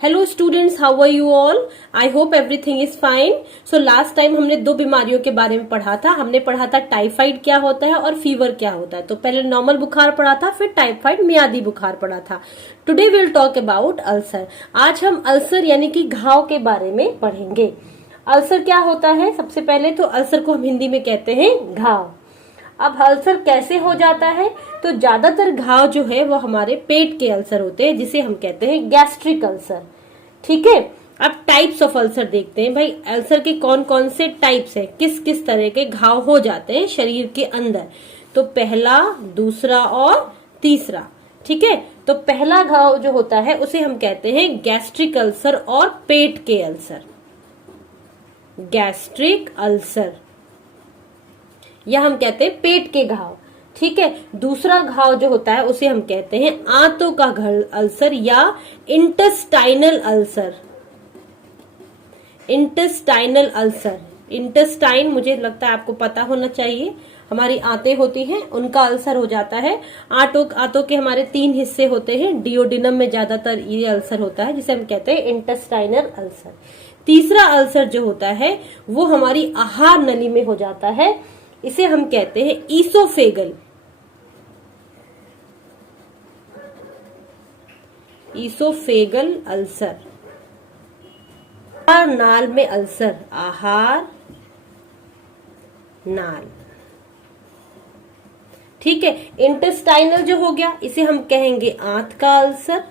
Hello students, how are you all? I hope everything is fine. So last time हमने दो बीमारियों के बारे में पढ़ा था। हमने पढ़ा था टाइफाइड क्या होता है और फीवर क्या होता है। तो पहले नॉर्मल बुखार पढ़ा था, फिर टाइफाइड मियादी बुखार पढ़ा था। Today will talk about ulcer. आज हम अल्सर यानी कि घाव के बारे में पढ़ेंगे। अल्सर क्या होता है? सबसे पहले तो अल्सर को हम हिंदी में कहते हैं घाव। अब अल्सर कैसे हो जाता है? तो ज्यादातर घाव जो है वो हमारे पेट के अल्सर होते हैं, जिसे हम कहते हैं गैस्ट्रिक अल्सर। ठीक है। अब टाइप्स ऑफ अल्सर देखते हैं भाई। अल्सर के कौन कौन से टाइप्स हैं, किस किस तरह के घाव हो जाते हैं शरीर के अंदर। तो पहला, दूसरा और तीसरा। ठीक है। तो पहला घाव जो होता है उसे हम कहते हैं गैस्ट्रिक अल्सर और पेट के अल्सर। गैस्ट्रिक अल्सर या हम कहते हैं पेट के घाव। ठीक है। दूसरा घाव जो होता है उसे हम कहते हैं आंतों का अल्सर या intestinal ulcer. Intestinal ulcer, intestine मुझे लगता है आपको पता होना चाहिए। हमारी आंतें होती हैं, उनका अल्सर हो जाता है। आंतों के हमारे 3 हिस्से होते हैं। डियोडिनम में ज्यादातर ये अल्सर होता है, जिसे हम कहते हैं इंटेस्टाइनल अल्सर। तीसरा अल्सर जो होता है वो हमारी आहार नली में हो जाता है। इसे हम कहते हैं ईसोफेगल। Oesophageal ulcer. आहार नाल में अल्सर, आहार नाल। ठीक है। इंटेस्टाइनल जो हो गया इसे हम कहेंगे आंत का अल्सर।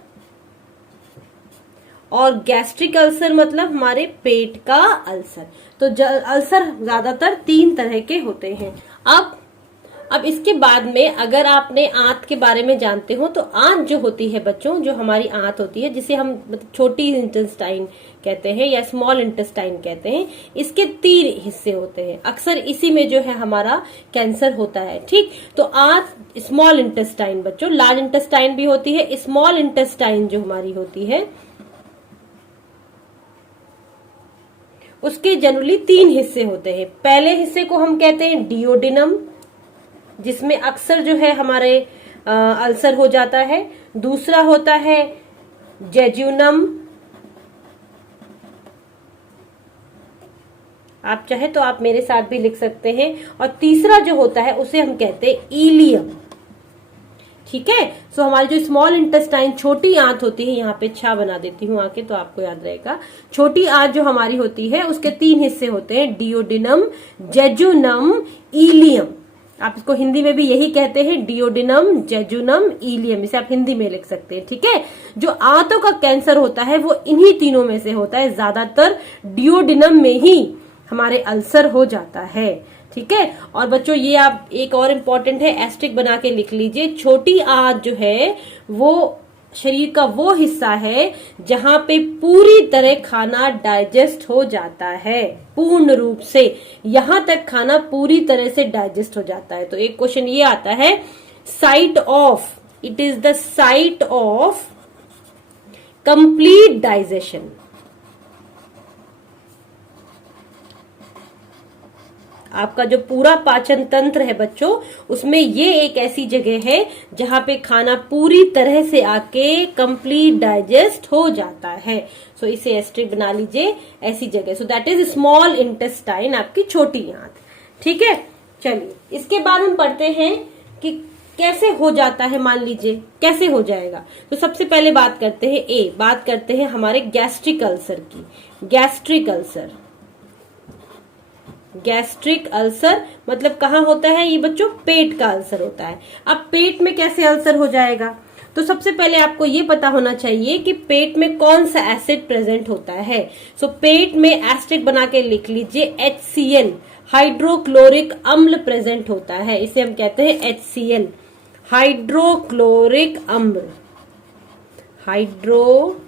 और गैस्ट्रिक अल्सर मतलब हमारे पेट का अल्सर। तो अल्सर ज्यादातर 3 तरह के होते हैं। अब इसके बाद में अगर आपने आंत के बारे में जानते हो तो आंत जो होती है बच्चों, जो हमारी आंत होती है, जिसे हम छोटी इंटेस्टाइन कहते हैं या स्मॉल इंटेस्टाइन कहते हैं, इसके 3 हिस्से होते हैं। अक्सर इसी में जो है हमारा कैंसर होता है। ठीक। तो आंत स्मॉल इंटेस्टाइन बच्चों, लार्ज इंटेस्टाइन भी होती है। स्मॉल इंटेस्टाइन जो हमारी होती है उसके जनरली 3 हिस्से होते हैं। पहले हिस्से को हम कहते हैं डियोडिनम, जिसमें अक्सर जो है हमारे अल्सर हो जाता है। दूसरा होता है जेजुनम, आप चाहे तो आप मेरे साथ भी लिख सकते हैं। और तीसरा जो होता है उसे हम कहते हैं इलियम। ठीक है। सो हमारी जो स्मॉल इंटेस्टाइन छोटी आंत होती है, यहाँ पे छा बना देती हूँ आके तो आपको याद रहेगा। छोटी आंत जो हमारी होती है उसके 3 हिस्से होते हैं, डियोडिनम, जेजुनम, इलियम। आप इसको हिंदी में भी यही कहते हैं, डियोडिनम, जेजुनम, इलियम। इसे आप हिंदी में लिख सकते हैं। ठीक है। जो आंतों का कैंसर होता है वो इन्हीं तीनों में से होता है। ज्यादातर डियोडिनम में ही हमारे अल्सर हो जाता है। ठीक है। और बच्चों ये आप एक और इम्पोर्टेंट है, एस्ट्रिक बना के लिख लीजिए। छोटी आंत जो है वो शरीर का वो हिस्सा है जहां पे पूरी तरह खाना डाइजेस्ट हो जाता है, पूर्ण रूप से। यहां तक खाना पूरी तरह से डाइजेस्ट हो जाता है। तो एक क्वेश्चन ये आता है, site of, it is the site of complete digestion. आपका जो पूरा पाचन तंत्र है बच्चों, उसमें ये एक ऐसी जगह है जहां पे खाना पूरी तरह से आके कंप्लीट डाइजेस्ट हो जाता है। सो इसे एस्ट्रिक बना लीजिए, ऐसी जगह। So that is small intestine, आपकी छोटी आंत। ठीक है। चलिए इसके बाद हम पढ़ते हैं कि कैसे हो जाता है। मान लीजिए कैसे हो जाएगा। तो सबसे पहले बात करते हैं बात करते हैं हमारे गैस्ट्रिक अल्सर की। गैस्ट्रिक अल्सर, गैस्ट्रिक अल्सर मतलब कहाँ होता है ये बच्चों? पेट का अल्सर होता है। अब पेट में कैसे अल्सर हो जाएगा? तो सबसे पहले आपको ये पता होना चाहिए कि पेट में कौन सा एसिड प्रेजेंट होता है। सो पेट में एस्ट्रिक बना के लिख लीजिए, HCl, हाइड्रोक्लोरिक अम्ल प्रेजेंट होता है। इसे हम कहते हैं HCl, हाइड्रोक्लोरिक अम्ल, हाइड्रोक्लोरिक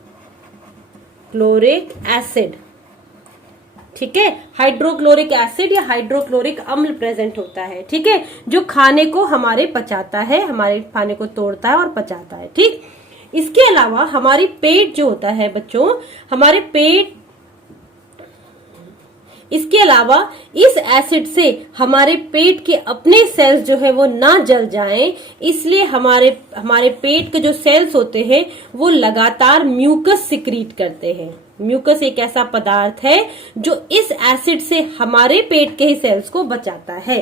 एसिड। ठीक है। हाइड्रोक्लोरिक एसिड या हाइड्रोक्लोरिक अम्ल प्रेजेंट होता है। ठीक है। जो खाने को हमारे पचाता है, हमारे खाने को तोड़ता है और पचाता है। ठीक। इसके अलावा हमारी पेट जो होता है बच्चों, हमारे पेट इसके अलावा इस एसिड से हमारे पेट के अपने सेल्स जो है वो ना जल जाएं, इसलिए हमारे पेट के जो सेल्स होते हैं वो लगातार म्यूकस सिक्रीट करते हैं। म्यूकस एक ऐसा पदार्थ है जो इस एसिड से हमारे पेट के ही सेल्स को बचाता है।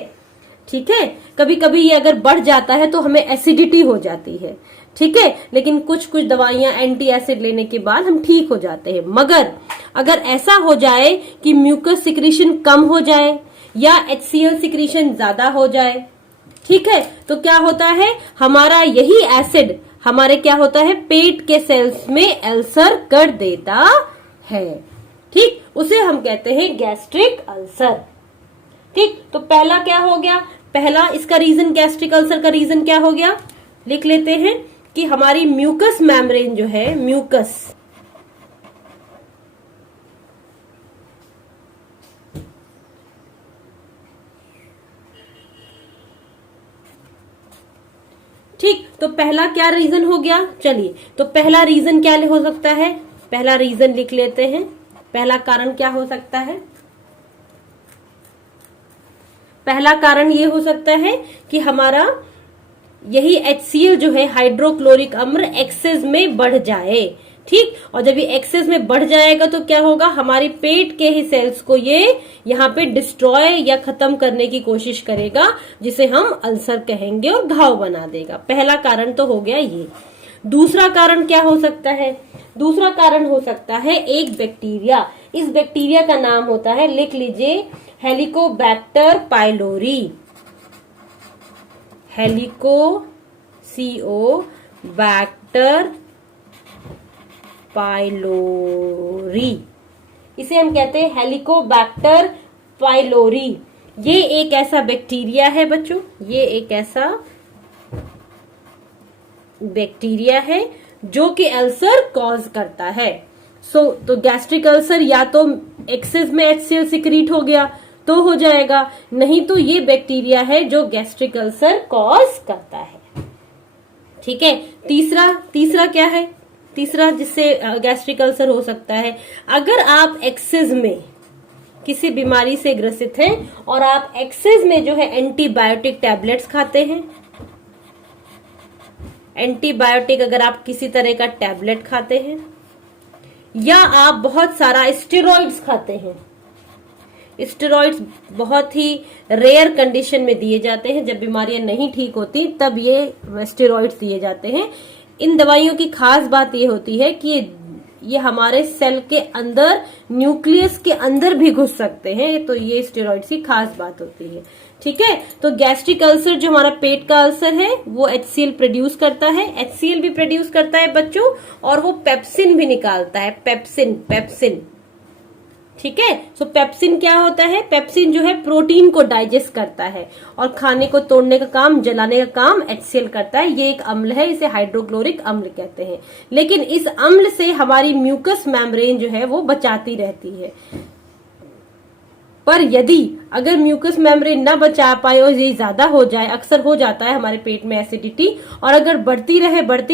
ठीक है, कभी कभी ये अगर बढ़ जाता है तो हमें एसिडिटी हो जाती है। ठीक है, लेकिन कुछ कुछ दवाइयां एंटी एसिड लेने के बाद हम ठीक हो जाते हैं। मगर अगर ऐसा हो जाए कि म्यूकस सिक्रीशन कम हो जाए या HCl सिक्रीशन ज्यादा हो जाए, ठीक है, तो क्या होता है, हमारा यही एसिड हमारे क्या होता है, पेट के सेल्स में अल्सर कर देता है। ठीक, उसे हम कहते हैं गैस्ट्रिक अल्सर। ठीक, तो पहला क्या हो गया, पहला इसका रीजन, गैस्ट्रिक अल्सर का रीजन क्या हो गया, लिख लेते हैं कि हमारी म्यूकस मेम्ब्रेन जो है, म्यूकस ठीक, तो पहला क्या रीजन हो गया। चलिए, तो पहला रीजन क्या हो सकता है, पहला रीजन लिख लेते हैं। पहला कारण क्या हो सकता है, पहला कारण ये हो सकता है कि हमारा यही HCl जो है, हाइड्रोक्लोरिक अम्ल, एक्सेस में बढ़ जाए। ठीक, और जब ये एक्सेस में बढ़ जाएगा तो क्या होगा, हमारे पेट के ही सेल्स को ये यहाँ पे डिस्ट्रॉय या खत्म करने की कोशिश करेगा, जिसे हम अल्सर कहेंगे और घाव बना देगा। पहला कारण तो हो गया ये। दूसरा कारण क्या हो सकता है, दूसरा कारण हो सकता है एक बैक्टीरिया। इस बैक्टीरिया का नाम होता है, लिख लीजिए, हेलिकोबैक्टर पाइलोरी। बैक्टर पाइलोरी, इसे हम कहते हैं हेलिकोबैक्टर पाइलोरी। ये एक ऐसा बैक्टीरिया है बच्चों, ये एक ऐसा बैक्टीरिया है जो कि अल्सर कॉज करता है। तो गैस्ट्रिक अल्सर या तो एक्सेस में HCl सिक्रीट हो गया तो हो जाएगा, नहीं तो ये बैक्टीरिया है जो गैस्ट्रिक अल्सर कॉज करता है। ठीक है, तीसरा क्या है, तीसरा जिससे गैस्ट्रिक अल्सर हो सकता है, अगर आप एक्सेस में किसी बीमारी से ग्रसित हैं और आप एक्सेस में जो है एंटीबायोटिक टैबलेट्स खाते हैं, एंटीबायोटिक अगर आप किसी तरह का टैबलेट खाते हैं, या आप बहुत सारा स्टेरॉइड्स खाते हैं। स्टेरॉइड्स बहुत ही रेयर कंडीशन में दिए जाते हैं, जब बीमारियां नहीं ठीक होती तब ये स्टेरॉइड्स दिए जाते हैं। इन दवाइयों की खास बात ये होती है कि ये हमारे सेल के अंदर, न्यूक्लियस के अंदर भी घुस सकते हैं, तो ये स्टेरॉइड्स की खास बात होती है। ठीक है, तो गैस्ट्रिक अल्सर जो हमारा पेट का अल्सर है वो HCl प्रोड्यूस करता है, HCl भी प्रोड्यूस करता है बच्चों, और वो पेप्सिन भी निकालता है, पेप्सिन। ठीक है, सो पेप्सिन क्या होता है, पेप्सिन जो है प्रोटीन को डाइजेस्ट करता है और खाने को तोड़ने का काम, जलाने का काम HCl करता है। ये एक अम्ल है, इसे हाइड्रोक्लोरिक अम्ल कहते हैं। लेकिन इस अम्ल से हमारी म्यूकस मेम्ब्रेन जो है वो बचाती रहती है। पर यदि अगर म्यूकस मेम्ब्रेन ना बचा पाए और ये ज्यादा हो जाए, अक्सर हो जाता है हमारे पेट में एसिडिटी, और अगर बढ़ती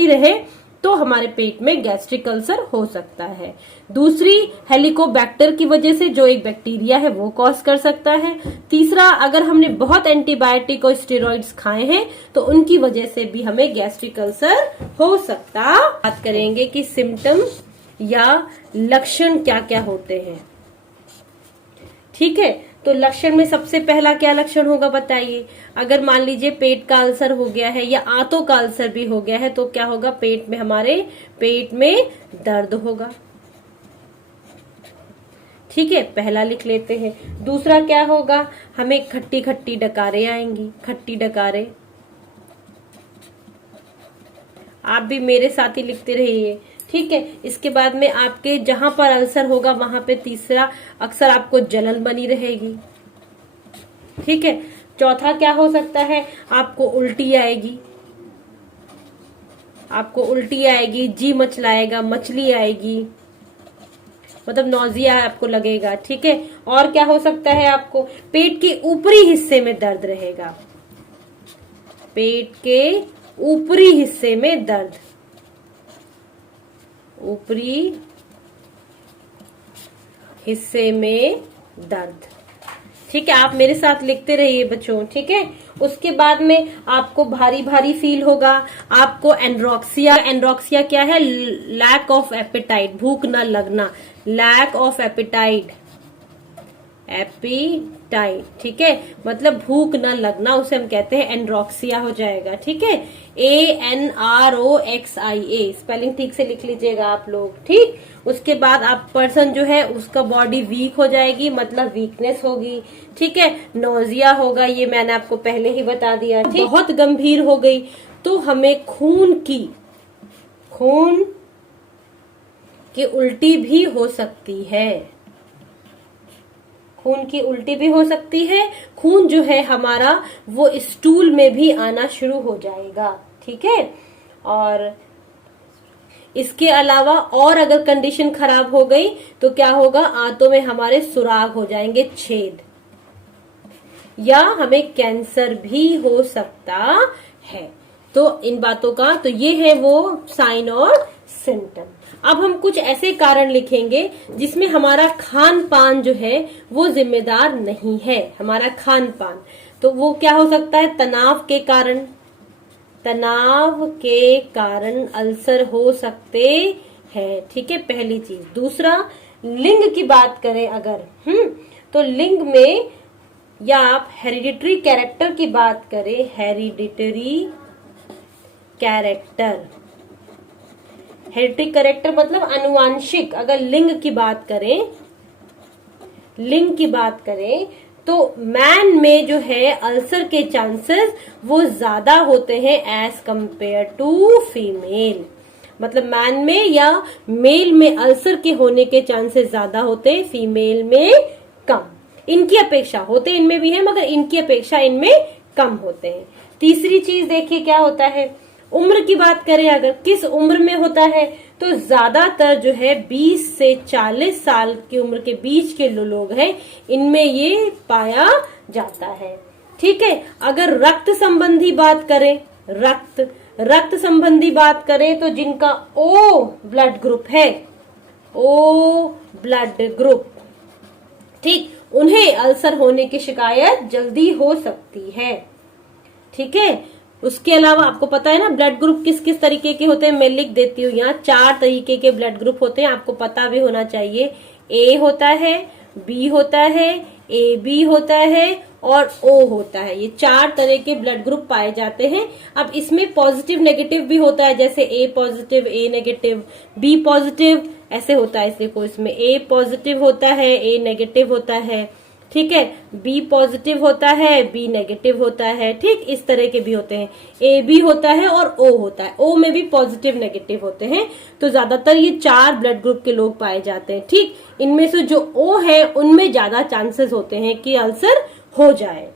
रहे तो हमारे पेट में गैस्ट्रिक अल्सर हो सकता है। दूसरी, हेलिकोबैक्टर की वजह से, जो एक बैक्टीरिया है वो कॉज कर सकता है। तीसरा, अगर हमने बहुत एंटीबायोटिक और स्टेरॉइड्स खाए हैं तो उनकी वजह से भी हमें गैस्ट्रिक अल्सर हो सकता। बात करेंगे कि सिम्टम या लक्षण क्या क्या होते हैं। ठीक है, तो लक्षण में सबसे पहला क्या लक्षण होगा बताइए। अगर मान लीजिए पेट का अल्सर हो गया है या आंतों का अल्सर भी हो गया है तो क्या होगा, पेट में, हमारे पेट में दर्द होगा। ठीक है, पहला लिख लेते हैं। दूसरा क्या होगा, हमें खट्टी खट्टी डकारें आएंगी, खट्टी डकारें। आप भी मेरे साथ ही लिखते रहिए। ठीक है, इसके बाद में आपके जहां पर अल्सर होगा वहां पे तीसरा, अक्सर आपको जलन बनी रहेगी। ठीक है, चौथा क्या हो सकता है, आपको उल्टी आएगी, जी मचलाएगा, मछली आएगी, मतलब नौजिया आपको लगेगा। ठीक है, और क्या हो सकता है, आपको पेट के ऊपरी हिस्से में दर्द रहेगा, पेट के ऊपरी हिस्से में दर्द, ऊपरी हिस्से में दर्द। ठीक है, आप मेरे साथ लिखते रहिए बच्चों। ठीक है, उसके बाद में आपको भारी भारी फील होगा, आपको एनरोक्सिया। एनरोक्सिया क्या है? लैक ऑफ एपेटाइट, भूख न लगना, लैक ऑफ एपेटाइट, एपिटाइट। ठीक है, मतलब भूख न लगना, उसे हम कहते हैं एनरोक्सिया हो जाएगा। ठीक है, ANROXIA, स्पेलिंग ठीक से लिख लीजिएगा आप लोग। ठीक, उसके बाद आप पर्सन जो है उसका बॉडी वीक हो जाएगी, मतलब वीकनेस होगी। ठीक है, नोजिया होगा, ये मैंने आपको पहले ही बता दिया। ठीक, बहुत गंभीर हो गई तो हमें खून की उल्टी भी हो सकती है। खून की उल्टी भी हो सकती है, खून जो है हमारा वो स्टूल में भी आना शुरू हो जाएगा। ठीक है, और इसके अलावा और अगर कंडीशन खराब हो गई तो क्या होगा? आंतों में हमारे सुराग हो जाएंगे, छेद, या हमें कैंसर भी हो सकता है। तो इन बातों का, तो ये है वो साइन और सिम्टम। अब हम कुछ ऐसे कारण लिखेंगे जिसमें हमारा खान पान जो है वो जिम्मेदार नहीं है। हमारा खान पान, तो वो क्या हो सकता है? तनाव के कारण अल्सर हो सकते हैं। ठीक है, पहली चीज। दूसरा, लिंग की बात करें अगर, तो लिंग में, या आप हेरिडिटरी कैरेक्टर की बात करें, हेरिडिटरी कैरेक्टर, हेरिडिटरी कैरेक्टर मतलब अनुवांशिक। अगर लिंग की बात करें तो मैन में जो है अल्सर के चांसेस वो ज्यादा होते हैं एज कंपेयर टू फीमेल। मतलब मैन में या मेल में अल्सर के होने के चांसेस ज्यादा होते हैं, फीमेल में कम। इनकी अपेक्षा होते इनमें भी है, मगर इनकी अपेक्षा इनमें कम होते हैं। तीसरी चीज देखिए क्या होता है, उम्र की बात करें अगर, किस उम्र में होता है? तो ज्यादातर जो है 20 से 40 साल की उम्र के बीच के लोग हैं, इनमें ये पाया जाता है। ठीक है, अगर रक्त संबंधी बात करें, रक्त संबंधी बात करें तो जिनका ओ ब्लड ग्रुप है, ओ ब्लड ग्रुप, ठीक, उन्हें अल्सर होने की शिकायत जल्दी हो सकती है। ठीक है, उसके अलावा आपको पता है ना ब्लड ग्रुप किस किस तरीके के होते हैं? मैं लिख देती हूँ यहाँ, 4 तरीके के ब्लड ग्रुप होते हैं, आपको पता भी होना चाहिए। ए होता है, बी होता है, AB होता है और O होता है। ये 4 तरह के ब्लड ग्रुप पाए जाते हैं। अब इसमें पॉजिटिव नेगेटिव भी होता है, जैसे A positive, A negative, B positive, ऐसे होता है। इसलिए को इसमें A पॉजिटिव होता है, A नेगेटिव होता है। ठीक है, बी पॉजिटिव होता है, बी नेगेटिव होता है। ठीक, इस तरह के भी होते हैं। ए बी होता है और ओ होता है, ओ में भी पॉजिटिव नेगेटिव होते हैं। तो ज्यादातर ये 4 ब्लड ग्रुप के लोग पाए जाते हैं। ठीक, इनमें से जो ओ है उनमें ज्यादा चांसेस होते हैं कि अल्सर हो जाए।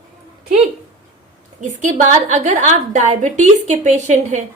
ठीक, इसके बाद अगर आप डायबिटीज के पेशेंट हैं,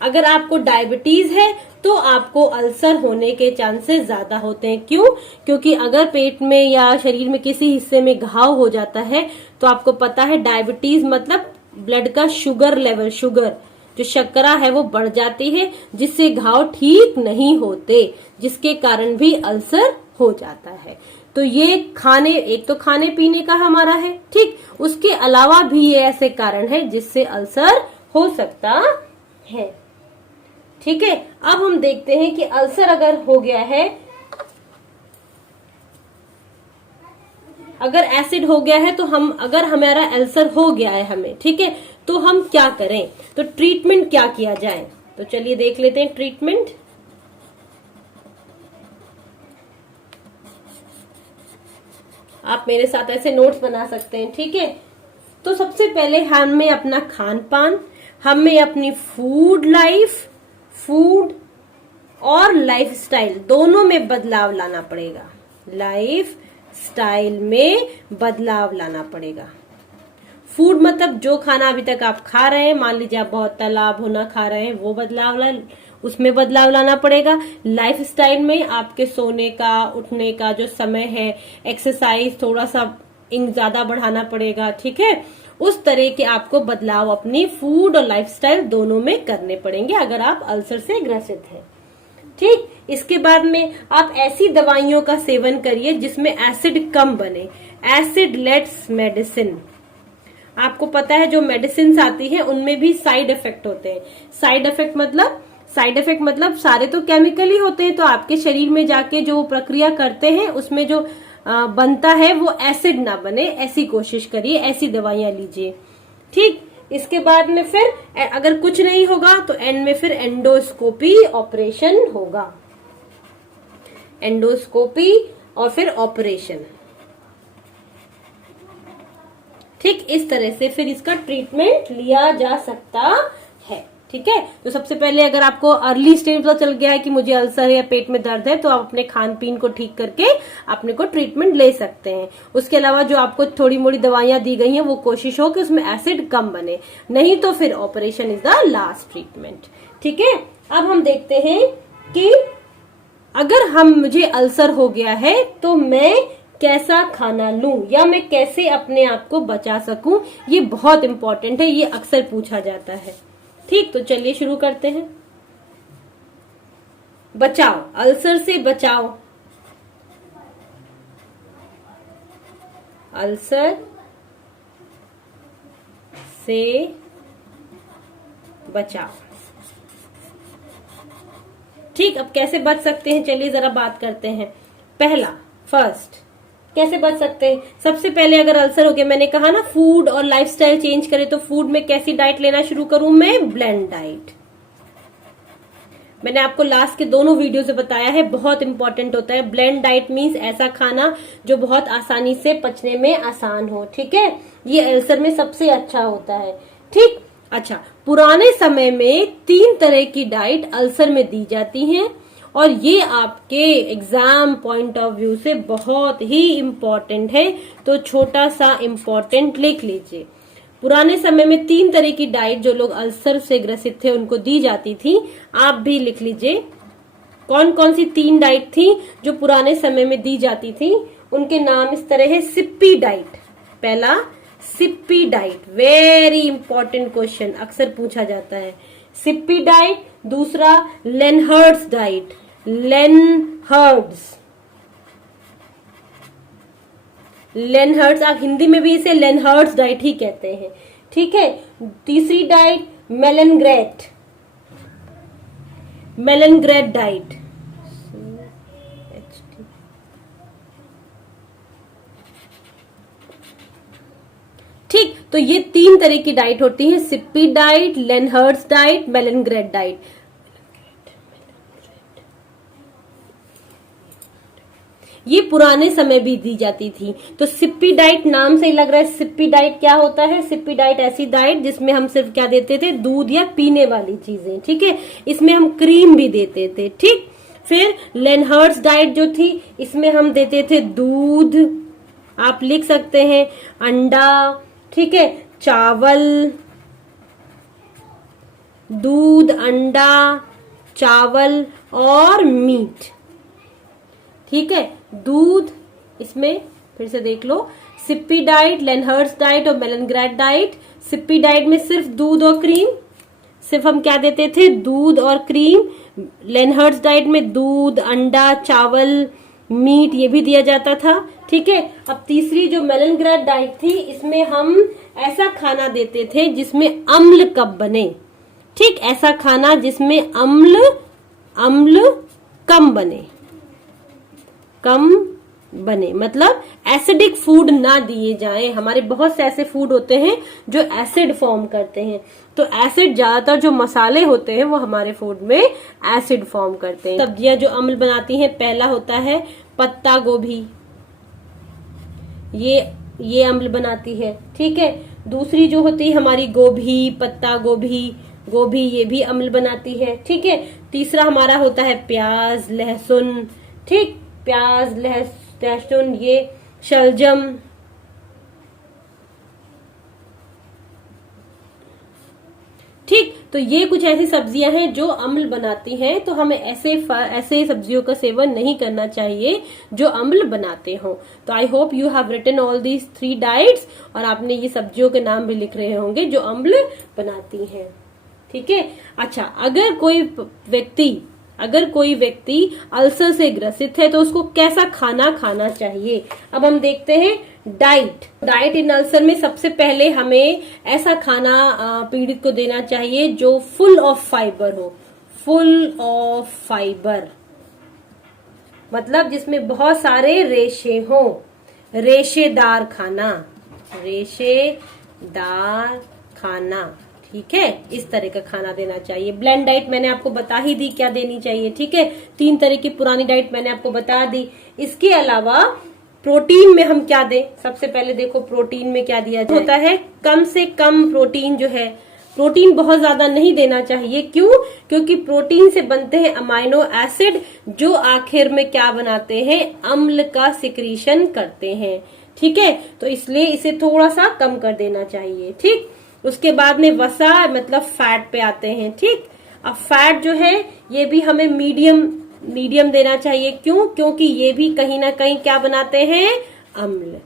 अगर आपको डायबिटीज है तो आपको अल्सर होने के चांसेस ज्यादा होते हैं। क्यों? क्योंकि अगर पेट में या शरीर में किसी हिस्से में घाव हो जाता है तो आपको पता है डायबिटीज मतलब ब्लड का शुगर लेवल, शुगर जो शर्करा है वो बढ़ जाती है, जिससे घाव ठीक नहीं होते, जिसके कारण भी अल्सर हो जाता है। तो ये एक तो खाने पीने का हमारा है। ठीक, उसके अलावा भी ये ऐसे कारण है जिससे अल्सर हो सकता है। ठीक है, अब हम देखते हैं कि अल्सर अगर हो गया है, अगर एसिड हो गया है, तो अगर हमारा अल्सर हो गया है हमें, ठीक है, तो हम क्या करें? तो ट्रीटमेंट क्या किया जाए? तो चलिए देख लेते हैं ट्रीटमेंट। आप मेरे साथ ऐसे नोट्स बना सकते हैं। ठीक है, तो सबसे पहले हमें अपना खान पान, हमें अपनी फूड और लाइफस्टाइल दोनों में बदलाव लाना पड़ेगा। लाइफ स्टाइल में बदलाव लाना पड़ेगा। फूड मतलब जो खाना अभी तक आप खा रहे हैं, मान लीजिए आप बहुत तला भुना खा रहे हैं, वो उसमें बदलाव लाना पड़ेगा। लाइफस्टाइल में आपके सोने का, उठने का जो समय है, एक्सरसाइज थोड़ा सा ज्यादा बढ़ाना पड़ेगा। ठीक है, उस तरह के आपको बदलाव अपनी फूड और लाइफस्टाइल दोनों में करने पड़ेंगे अगर आप अल्सर से ग्रसित हैं। ठीक, इसके बाद में आप ऐसी दवाइयों का सेवन करिए जिसमें एसिड कम बने। एसिड लेस मेडिसिन, आपको पता है जो मेडिसिन आती है उनमें भी साइड इफेक्ट होते हैं। साइड इफेक्ट मतलब सारे तो केमिकल ही होते हैं, तो आपके शरीर में जाके जो प्रक्रिया करते हैं उसमें जो बनता है वो एसिड ना बने, ऐसी कोशिश करिए, ऐसी दवाइयां लीजिए। ठीक, इसके बाद में फिर अगर कुछ नहीं होगा तो एंड में फिर एंडोस्कोपी ऑपरेशन होगा। एंडोस्कोपी और फिर ऑपरेशन। ठीक, इस तरह से फिर इसका ट्रीटमेंट लिया जा सकता है। ठीक है, तो सबसे पहले अगर आपको अर्ली स्टेज पता चल गया है कि मुझे अल्सर है या पेट में दर्द है, तो आप अपने खान पीन को ठीक करके अपने को ट्रीटमेंट ले सकते हैं। उसके अलावा जो आपको थोड़ी मोड़ी दवाइयां दी गई हैं वो कोशिश हो कि उसमें एसिड कम बने, नहीं तो फिर operation is the last treatment. ठीक है, अब हम देखते हैं कि अगर मुझे अल्सर हो गया है तो मैं कैसा खाना लूं या मैं कैसे अपने आप को बचा सकूं, ये बहुत इंपॉर्टेंट है, ये अक्सर पूछा जाता है। ठीक, तो चलिए शुरू करते हैं। बचाओ, अल्सर से बचाओ। अल्सर से बचाओ। ठीक, अब कैसे बच सकते हैं, चलिए जरा बात करते हैं। फर्स्ट कैसे बच सकते हैं? सबसे पहले अगर अल्सर हो गया, मैंने कहा ना फूड और लाइफस्टाइल चेंज करें, तो फूड में कैसी डाइट लेना शुरू करूं मैं? Blend diet. मैंने आपको लास्ट के दोनों वीडियो से बताया है, बहुत इंपॉर्टेंट होता है। ब्लेंड डाइट मीन्स ऐसा खाना जो बहुत आसानी से पचने में आसान हो। ठीक है, ये अल्सर में सबसे अच्छा होता है। ठीक, अच्छा, पुराने समय में 3 तरह की डाइट अल्सर में दी जाती हैं और ये आपके एग्जाम पॉइंट ऑफ व्यू से बहुत ही इम्पोर्टेंट है, तो छोटा सा इम्पोर्टेंट लिख लीजिए। पुराने समय में 3 तरह की डाइट जो लोग अल्सर से ग्रसित थे उनको दी जाती थी, आप भी लिख लीजिए। कौन कौन सी 3 डाइट थी जो पुराने समय में दी जाती थी? उनके नाम इस तरह है। सिप्पी डाइट, पहला Sippy diet, very important question, अक्सर पूछा जाता है। सिप्पी डाइट। दूसरा लेनहर्ट्स डाइट, लेनहर्ट्स, आप हिंदी में भी इसे लेनहर्ट्स डाइट ही कहते हैं। ठीक है, तीसरी डाइट मेलनग्रेट डाइट। ठीक, तो ये 3 तरह की डाइट होती है, सिप्पी डाइट, लेनहर्ट्स डाइट, मेलनग्रेट डाइट। ये पुराने समय भी दी जाती थी। तो सिप्पी डाइट नाम से ही लग रहा है। सिप्पी डाइट क्या होता है? सिप्पी डाइट ऐसी डाइट जिसमें हम सिर्फ क्या देते थे? दूध या पीने वाली चीजें। ठीक है, इसमें हम क्रीम भी देते थे। ठीक, फिर लेनहर्ट्स डाइट जो थी, इसमें हम देते थे दूध, आप लिख सकते हैं अंडा, ठीक है, चावल, दूध, अंडा, चावल और मीट। ठीक है, दूध, इसमें फिर से देख लो, सिप्पी डाइट, लेनहर्ट्स डाइट और मेलनग्रेट डाइट। सिप्पी डाइट में सिर्फ दूध और क्रीम, सिर्फ हम क्या देते थे? दूध और क्रीम। लेनहर्ट्स डाइट में दूध, अंडा, चावल, मीट, ये भी दिया जाता था। ठीक है, अब तीसरी जो मेलनग्रेट डाइट थी, इसमें हम ऐसा खाना देते थे जिसमें अम्ल कब बने। ठीक, ऐसा खाना जिसमें अम्ल कम बने, मतलब एसिडिक फूड ना दिए जाएं। हमारे बहुत से ऐसे फूड होते हैं जो एसिड फॉर्म करते हैं, तो एसिड, ज्यादातर जो मसाले होते हैं वो हमारे फूड में एसिड फॉर्म करते हैं। सब्जियां जो अम्ल बनाती हैं, पहला होता है पत्ता गोभी, ये अम्ल बनाती है। ठीक है, दूसरी जो होती है हमारी गोभी, पत्ता गोभी, ये भी अम्ल बनाती है। ठीक है, तीसरा हमारा होता है प्याज, लहसुन। ठीक, प्याज, लहसुन, ये शलजम। ठीक, तो ये कुछ ऐसी सब्जियां हैं जो अम्ल बनाती हैं, तो हमें ऐसे सब्जियों का सेवन नहीं करना चाहिए जो अम्ल बनाते हो। तो I hope you have written all these 3 diets, और आपने ये सब्जियों के नाम भी लिख रहे होंगे जो अम्ल बनाती हैं। ठीक है, अच्छा, अगर कोई व्यक्ति अगर कोई व्यक्ति अल्सर से ग्रसित है तो उसको कैसा खाना खाना चाहिए। अब हम देखते हैं डाइट इन अल्सर में सबसे पहले हमें ऐसा खाना पीड़ित को देना चाहिए जो फुल ऑफ फाइबर हो। फुल ऑफ फाइबर मतलब जिसमें बहुत सारे रेशे हो, रेशेदार खाना, रेशेदार खाना, ठीक है, इस तरह का खाना देना चाहिए। ब्लेंड डाइट मैंने आपको बता ही दी क्या देनी चाहिए, ठीक है, 3 तरह की पुरानी डाइट मैंने आपको बता दी। इसके अलावा प्रोटीन में हम क्या दें, सबसे पहले देखो प्रोटीन में क्या दिया होता है, कम से कम प्रोटीन जो है, प्रोटीन बहुत ज्यादा नहीं देना चाहिए। क्यों? क्योंकि प्रोटीन से बनते हैं अमाइनो एसिड जो आखिर में क्या बनाते हैं, अम्ल का सिक्रीशन करते हैं, ठीक है, तो इसलिए इसे थोड़ा सा कम कर देना चाहिए, ठीक। उसके बाद में वसा मतलब फैट पे आते हैं, ठीक। अब फैट जो है ये भी हमें मीडियम देना चाहिए। क्यों? क्योंकि ये भी कहीं ना कहीं क्या बनाते हैं, अम्ल,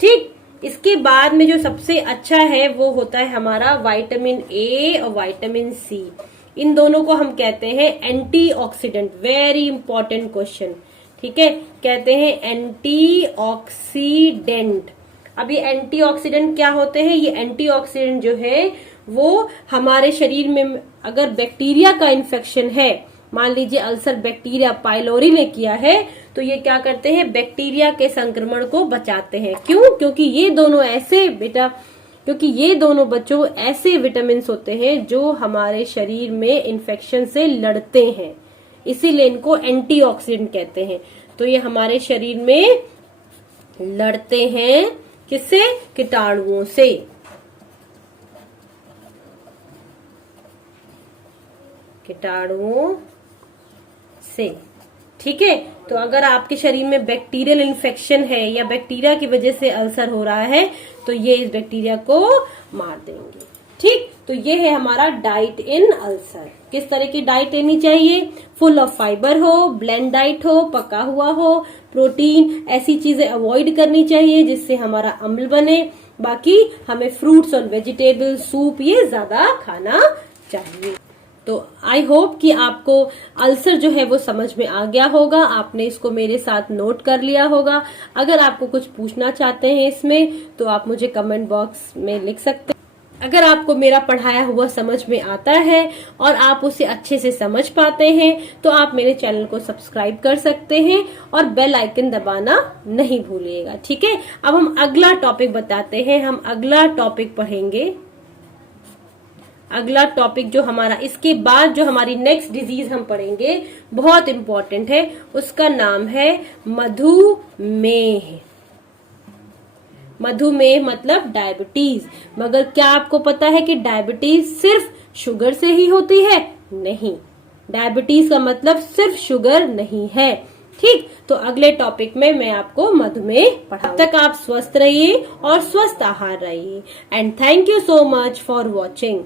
ठीक। इसके बाद में जो सबसे अच्छा है वो होता है हमारा विटामिन ए और विटामिन सी। इन दोनों को हम कहते हैं एंटीऑक्सीडेंट। वेरी इंपॉर्टेंट क्वेश्चन, ठीक है, कहते हैं एंटीऑक्सीडेंट। अब ये एंटीऑक्सीडेंट क्या होते हैं? ये एंटीऑक्सीडेंट जो है वो हमारे शरीर में अगर बैक्टीरिया का इन्फेक्शन है, मान लीजिए अल्सर बैक्टीरिया पाइलोरी ने किया है, तो ये क्या करते हैं, बैक्टीरिया के संक्रमण को बचाते हैं। क्यों? क्योंकि ये दोनों बच्चों ऐसे विटामिन होते हैं जो हमारे शरीर में इन्फेक्शन से लड़ते हैं, इसीलिए इनको एंटीऑक्सीडेंट कहते हैं। तो ये हमारे शरीर में लड़ते हैं किससे? कीटाणुओं से। कीटाणुओं से, ठीक है। तो अगर आपके शरीर में बैक्टीरियल इन्फेक्शन है या बैक्टीरिया की वजह से अल्सर हो रहा है तो ये इस बैक्टीरिया को मार देंगे, ठीक। तो ये है हमारा डाइट इन अल्सर। किस तरह की डाइट लेनी चाहिए? फुल ऑफ फाइबर हो, ब्लेंड डाइट हो, पका हुआ हो, प्रोटीन, ऐसी चीजें अवॉइड करनी चाहिए जिससे हमारा अम्ल बने। बाकी हमें फ्रूट्स और वेजिटेबल, सूप ये ज्यादा खाना चाहिए। तो आई होप कि आपको अल्सर जो है वो समझ में आ गया होगा, आपने इसको मेरे साथ नोट कर लिया होगा। अगर आपको कुछ पूछना चाहते हैं इसमें तो आप मुझे कमेंट बॉक्स में लिख सकते हैं। अगर आपको मेरा पढ़ाया हुआ समझ में आता है और आप उसे अच्छे से समझ पाते हैं तो आप मेरे चैनल को सब्सक्राइब कर सकते हैं और बेल आइकन दबाना नहीं भूलिएगा, ठीक है। अब हम अगला टॉपिक बताते हैं। हम अगला टॉपिक पढ़ेंगे। अगला टॉपिक जो हमारा, इसके बाद जो हमारी नेक्स्ट डिजीज हम पढ़ेंगे बहुत इंपॉर्टेंट है, उसका नाम है मधुमेह। मधुमेह मतलब डायबिटीज। मगर क्या आपको पता है कि डायबिटीज सिर्फ शुगर से ही होती है? नहीं, डायबिटीज का मतलब सिर्फ शुगर नहीं है, ठीक। तो अगले टॉपिक में मैं आपको मधुमेह पढ़ाऊंगी। तब तक आप स्वस्थ रहिए और स्वस्थ आहार रहिए। And thank you so much for watching.